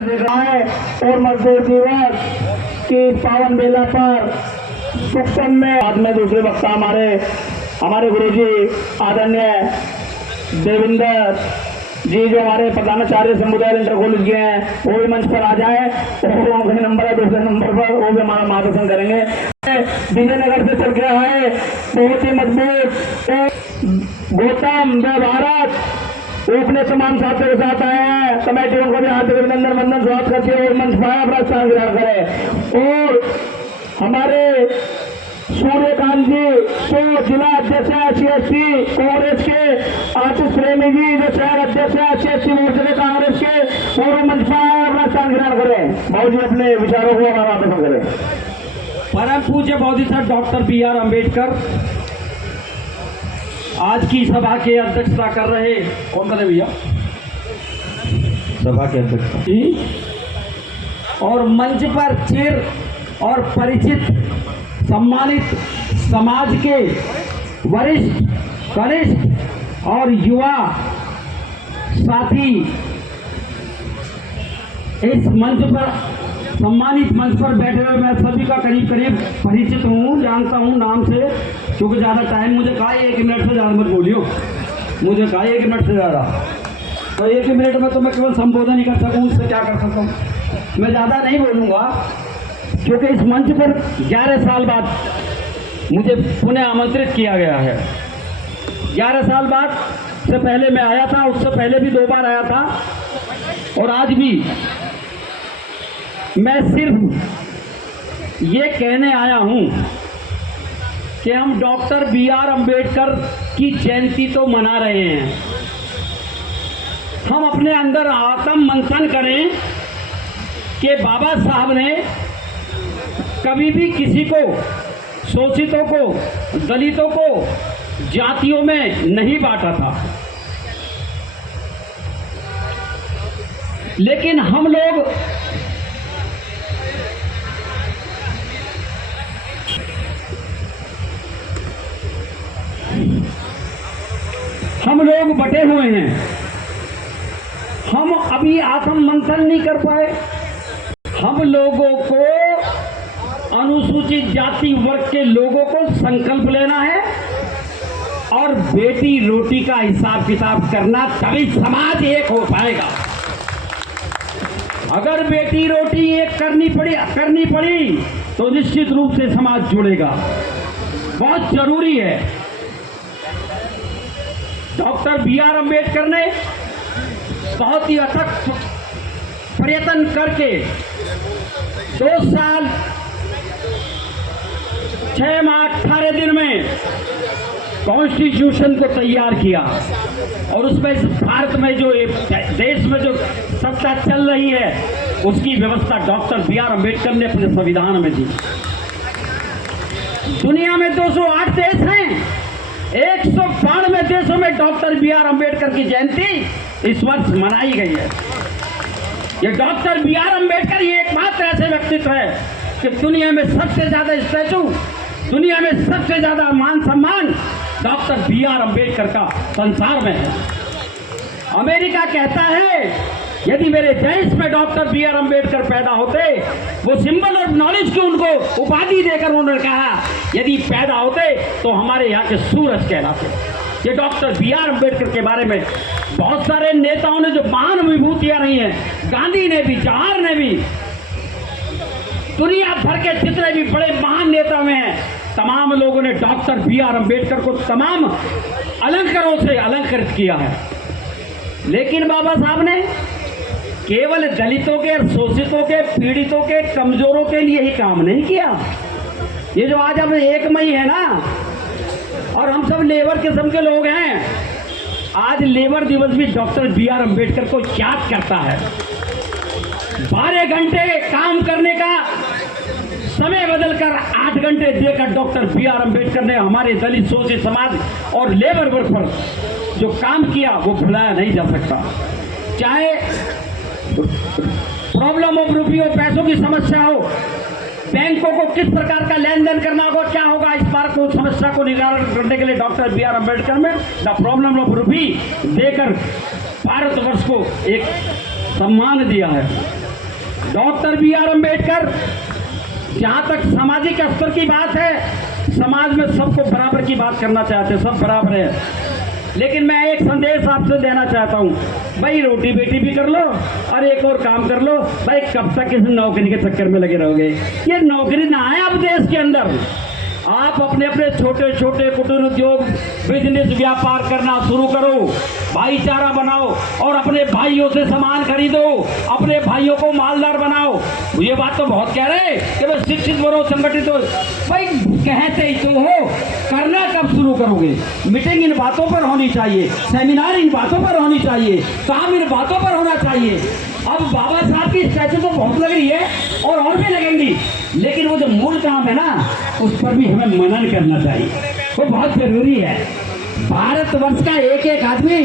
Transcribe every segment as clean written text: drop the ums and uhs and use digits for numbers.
और मजदूर दिवस की पावन बेला पर सुक्तम में बाद में दूसरे वक्ता हमारे गुरुजी आदरणीय देविंदर जी जो हमारे प्रधानाचार्य समुदाय इंटर कॉलेज के हैं वो भी मंच पर आ जाए और उनके नंबर है दूसरे नंबर पर वो भी हमारा मार्गदर्शन करेंगे। विजयनगर से चल के आए बहुत ही मजबूत गौतम व भारत वो अपने तमाम साथियों के साथ आए हैं। कमेटी उनको भी हार्दिक अभिनंदन वंदन स्वागत करती है और मंच पर अपना स्थान ग्रहण करें। और हमारे सूर्यकांत जी जो जिला अध्यक्ष है CSP कांग्रेस के, आशीष प्रेमी जी जो शहर अध्यक्ष है CSP मोर्चे कांग्रेस के, और मंच पर अपना स्थान ग्रहण करें। भाव जी अपने विचारों को हमारा आवेदन करें। परम पूज्य बोधिसत्व डॉक्टर B.R. अम्बेडकर आज की सभा के अध्यक्षता कर रहे, कौन करे भैया सभा के अध्यक्षता जी, और मंच पर चिर और परिचित सम्मानित समाज के वरिष्ठ कनिष्ठ और युवा साथी इस मंच पर सम्मानित मंच पर बैठे हुए मैं सभी का करीब करीब परिचित हूँ, जानता हूँ नाम से, क्योंकि ज़्यादा टाइम मुझे कहा 1 मिनट से ज़्यादा मत बोलियो, मुझे कहा 1 मिनट से ज़्यादा, तो 1 मिनट में तो मैं केवल संबोधन ही कर सकूँ, उससे क्या कर सकता हूँ, मैं ज़्यादा नहीं बोलूँगा। क्योंकि इस मंच पर 11 साल बाद मुझे पुनः आमंत्रित किया गया है। 11 साल बाद से पहले मैं आया था, उससे पहले भी 2 बार आया था, और आज भी मैं सिर्फ ये कहने आया हूँ कि हम डॉक्टर B.R. अम्बेडकर की जयंती तो मना रहे हैं, हम अपने अंदर आत्म मंथन करें कि बाबा साहब ने कभी भी किसी को, शोषितों को, दलितों को जातियों में नहीं बांटा था, लेकिन हम लोग बटे हुए हैं। हम अभी आत्म मंथन नहीं कर पाए। हम लोगों को, अनुसूचित जाति वर्ग के लोगों को संकल्प लेना है और बेटी रोटी का हिसाब किताब करना, तभी समाज एक हो पाएगा। अगर बेटी रोटी एक करनी पड़ी तो निश्चित रूप से समाज जुड़ेगा, बहुत जरूरी है। Doctor B.R. अम्बेडकर ने बहुत ही अथक प्रयत्न करके 2 साल 6 माह 18 दिन में कॉन्स्टिट्यूशन को तैयार किया, और उसमें इस भारत में जो देश में जो सत्ता चल रही है उसकी व्यवस्था डॉक्टर B.R. अम्बेडकर ने अपने संविधान में दी। दुनिया में 208 देश हैं, 192 देशों में डॉक्टर B.R. अम्बेडकर की जयंती इस वर्ष मनाई गई है। ये डॉक्टर B.R. अम्बेडकर ये एकमात्र ऐसे व्यक्तित्व है कि दुनिया में सबसे ज्यादा स्टैचू, दुनिया में सबसे ज्यादा मान सम्मान डॉक्टर B.R. अम्बेडकर का संसार में है। अमेरिका कहता है यदि मेरे देश में डॉक्टर B.R. अम्बेडकर पैदा होते, वो सिंबल ऑफ नॉलेज की उनको उपाधि देकर उन्होंने कहा यदि पैदा होते तो हमारे यहाँ के सूरज कहलाते। ये डॉक्टर B.R. अम्बेडकर के बारे में बहुत सारे नेताओं ने जो महान विभूतियां रही हैं, गांधी ने भी, जवाहर ने भी, दुनिया भर के जितने भी बड़े महान नेता में हैं, तमाम लोगों ने डॉक्टर B.R. अम्बेडकर को तमाम अलंकारों से अलंकृत किया है। लेकिन बाबा साहब ने केवल दलितों के, शोषितों के, पीड़ितों के, कमजोरों के लिए ही काम नहीं किया। ये जो आज अब 1 मई है ना, और हम सब लेबर किस्म के लोग हैं, आज लेबर दिवस भी डॉक्टर B.R. अम्बेडकर को याद करता है। 12 घंटे काम करने का समय बदलकर 8 घंटे देकर डॉक्टर B.R. अम्बेडकर ने हमारे दलित शोषित समाज और लेबर वर्ग पर जो काम किया वो भुलाया नहीं जा सकता। चाहे प्रॉब्लम ऑफ रुपये, पैसों की समस्या हो, बैंकों को किस प्रकार का लेन देन करना होगा, क्या होगा, इस बार को समस्या को निवारण करने के लिए डॉक्टर B.R. अम्बेडकर में द प्रॉब्लम ऑफ रुपी देकर भारतवर्ष को एक सम्मान दिया है। डॉक्टर बी आर अम्बेडकर, जहाँ तक सामाजिक स्तर की बात है, समाज में सबको बराबर की बात करना चाहते हैं, सब बराबर है। लेकिन मैं एक संदेश आपसे देना चाहता हूँ, भाई रोटी बेटी भी कर लो और एक और काम कर लो। भाई कब तक इस नौकरी के चक्कर में लगे रहोगे? ये नौकरी ना आए अब देश के अंदर। आप अपने अपने छोटे छोटे कुटीर उद्योग, बिजनेस, व्यापार करना शुरू करो, भाईचारा बनाओ और अपने भाइयों से सामान खरीदो, अपने भाइयों को मालदार बनाओ। ये बात तो बहुत कह रहे हैं कि भाई शिक्षित बनो, संगठित हो। भाई कहते ही तो हो, करना कब शुरू करोगे? मीटिंग इन बातों पर होनी चाहिए, सेमिनार इन बातों पर होनी चाहिए, काम इन बातों पर होना चाहिए। अब बाबा साहब की स्टैचू तो बहुत लग रही है और भी लगेंगी, लेकिन वो जो मूल काम है ना, उस पर भी हमें मनन करना चाहिए, वो बहुत जरूरी है। भारतवर्ष का एक एक आदमी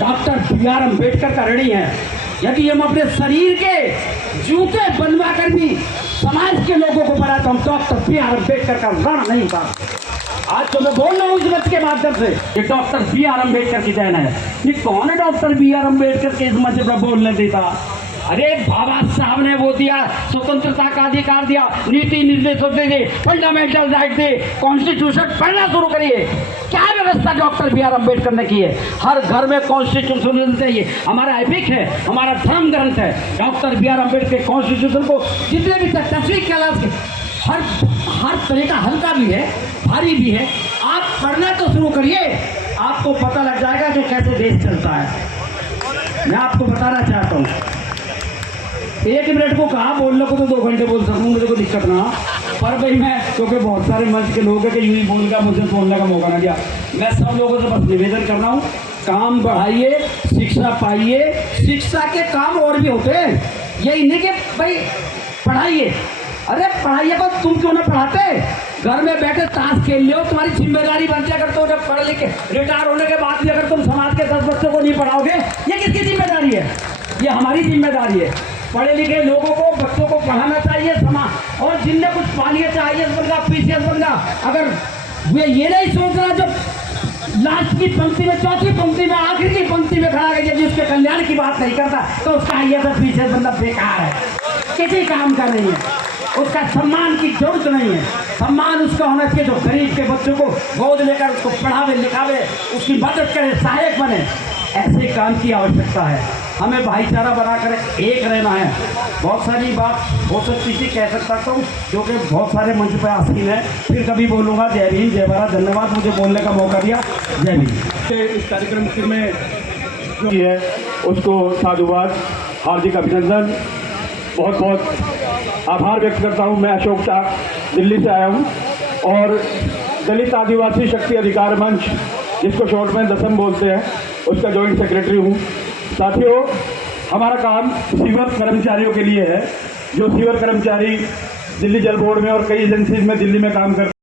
डॉक्टर बी आर अम्बेडकर का ऋणी है। यदि हम अपने शरीर के जूते बनवा कर भी समाज के लोगों को बनाए तो हम डॉक्टर बी आर अम्बेडकर का ऋण नहीं उतार। आज तो मैं बोल रहा हूँ इस मंच के माध्यम से, ये डॉक्टर बी आर अम्बेडकर की देन है। ये कौन है डॉक्टर बी आर अम्बेडकर के इस मंच पर बोलने देता? अरे बाबा साहब ने वो दिया, स्वतंत्रता का अधिकार दिया, नीति निर्देश दे, फंडामेंटल राइट दे, कॉन्स्टिट्यूशन पढ़ना शुरू करिए। क्या व्यवस्था डॉक्टर बी आर अम्बेडकर ने की है? हर घर में कॉन्स्टिट्यूशन चाहिए। हमारा एपिक है, हमारा धर्म ग्रंथ है। डॉक्टर बी आर अम्बेडकर कॉन्स्टिट्यूशन को जितने भी 10वीं क्लास के हर तरह का हल्का भी है, भारी भी है, आप पढ़ना तो शुरू करिए, आपको पता लग जाएगा कि कैसे देश चलता है। मैं आपको बताना चाहता हूँ, 1 मिनट को कहा बोलने को तो 2 घंटे बोल सकूँ, मुझे कोई दिक्कत ना। पर भाई मैं, क्योंकि बहुत सारे मंच के लोग हैं कि यूँ ही बोल का मुझे बोलने का मौका ना दिया। मैं सब लोगों से बस निवेदन कर रहा हूँ, काम बढ़ाइए, शिक्षा पाइए। शिक्षा के काम और भी होते हैं, यही नहीं कि भाई पढ़ाइए। अरे पढ़ाइए पर तुम क्यों ना पढ़ाते? घर में बैठे ताश खेल लो, तुम्हारी जिम्मेदारी बनती है। अगर तो जब पढ़ लिख के रिटायर होने के बाद भी अगर तुम समाज के 10 बच्चों को नहीं पढ़ाओगे, ये किसकी जिम्मेदारी है? ये हमारी जिम्मेदारी है। पढ़े लिखे लोगों को, बच्चों को पढ़ाना चाहिए समाज, और जिनने कुछ पा लिया, चाहे IAS बन गया, PCS बन गया, अगर वे ये नहीं सोच रहा जो लास्ट की पंक्ति में, चौथी पंक्ति में, आखिर की पंक्ति में खड़ा है, यदि उसके कल्याण की बात नहीं करता तो उसका IAS और PCS बनना बेकार है, किसी काम का नहीं है। उसका सम्मान की जरूरत नहीं है। सम्मान उसका होना चाहिए जो गरीब के बच्चों को गोद लेकर उसको पढ़ावे लिखावे, उसकी मदद करे, सहायक बने। ऐसे काम की आवश्यकता है। हमें भाईचारा बनाकर एक रहना है। बहुत सारी बात हो सकती थी, कह सकता हूँ, क्योंकि बहुत सारे मंच पर आसीन है। फिर कभी बोलूँगा। जय भीम, जय भारत। धन्यवाद मुझे बोलने का मौका दिया। जय भीम। इस कार्यक्रम में जो है उसको साधुवाद, हार्दिक अभिनंदन, बहुत बहुत आभार व्यक्त करता हूँ। मैं अशोक शाह दिल्ली से आया हूँ और दलित आदिवासी शक्ति अधिकार मंच, जिसको शॉर्ट में दसम बोलते हैं, उसका जॉइंट सेक्रेटरी हूँ। साथियों, हमारा काम सीवर कर्मचारियों के लिए है, जो सीवर कर्मचारी दिल्ली जल बोर्ड में और कई एजेंसीज में दिल्ली में काम करते हैं।